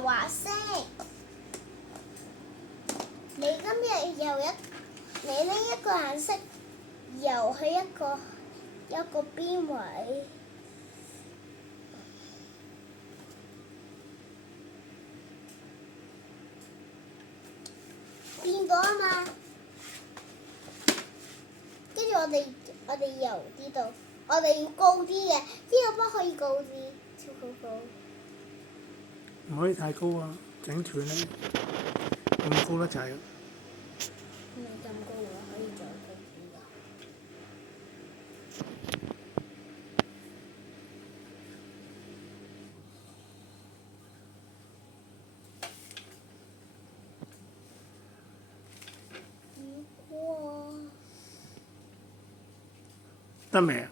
畫色。你今日你呢一個顏色游去一個邊位，變到啊嘛。跟住我哋游呢度，我哋要高啲嘅，呢個不可以高啲，超高。唔可以太高啊，整斷咧，咁高得滯。唔係咁高喎，可以再高啲㗎。得未啊？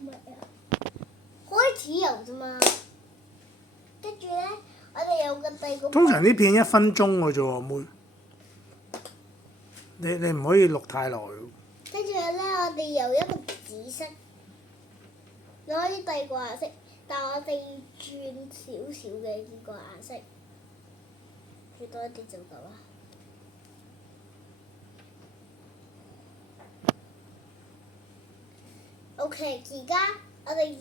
唔係啊，開始游啫嘛。跟住咧，我哋有個第二個。通常呢片1分鐘嘅啫喎，妹。你唔可以錄太耐喎。跟住咧，我哋有一個紫色，你可以第二個顏色，但我哋要轉少少嘅呢個顏色，轉多一啲就夠啦。OK，而家我哋有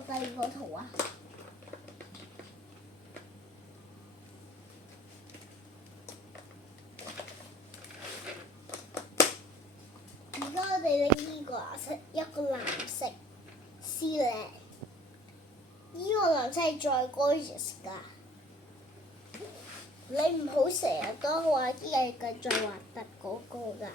第二個圖啊。而家我哋呢個顏色一個藍色，C 咧，呢個藍色係最 gorgeous 㗎。你唔好成日都話啲嘢嘅最核突嗰個㗎。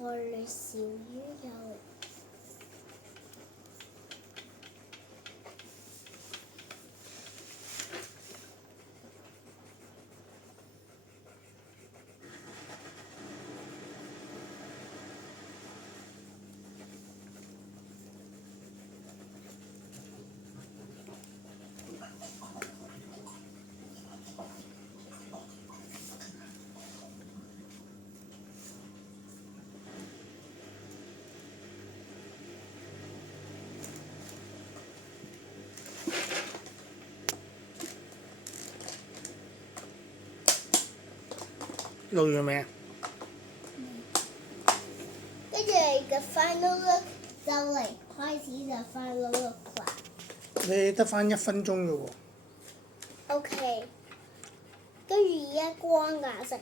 河裏小魚游。錄完未啊？跟住嘅 final look 就嚟開始就 final look 啦。你得翻1分鐘啫喎。OK，跟住而家光顏色。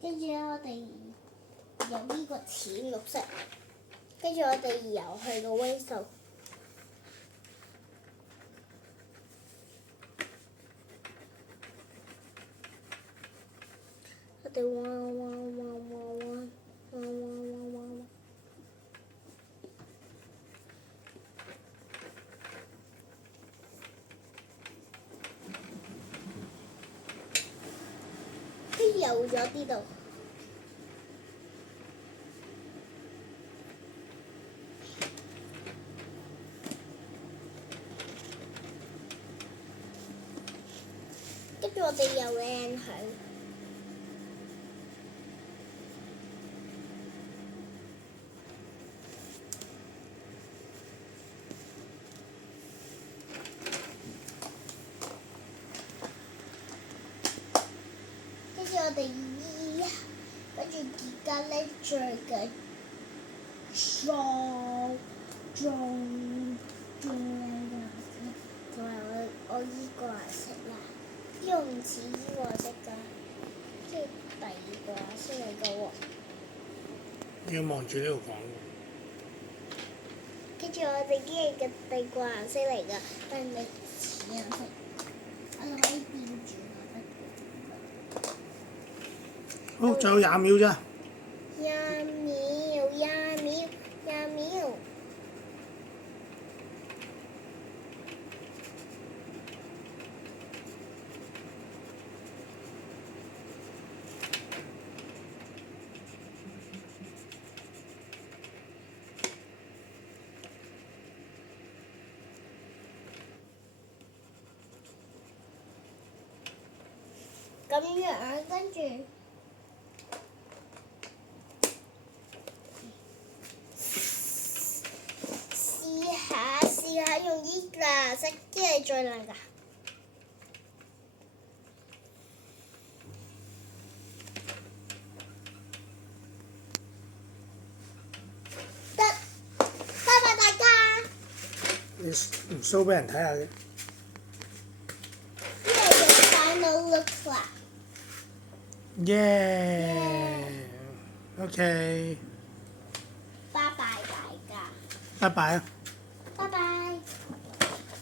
跟住咧，我哋有呢個淺綠色，跟住我哋游去個 wave 度。我哋彎。跟住游咗呢度。跟住我哋又靚佢。跟住我哋跟住而家咧最嘅仲靚嘅顏色，同埋我依個顏色啦，呢個唔似依個顏色㗎，即係第二個顏色嚟㗎喎。要望住呢度講。跟住我哋呢係嘅第二個顏色嚟㗎，但係你似顏色，我哋可以變住顏色。好，仲有20秒咋。20秒。咁樣，跟住試下用呢個顏色，啲係最靚㗎。得，拜拜大家。你唔 show 俾人睇下嘅。呢係個 final look 啦。耶！OK。拜拜大家。拜拜啊！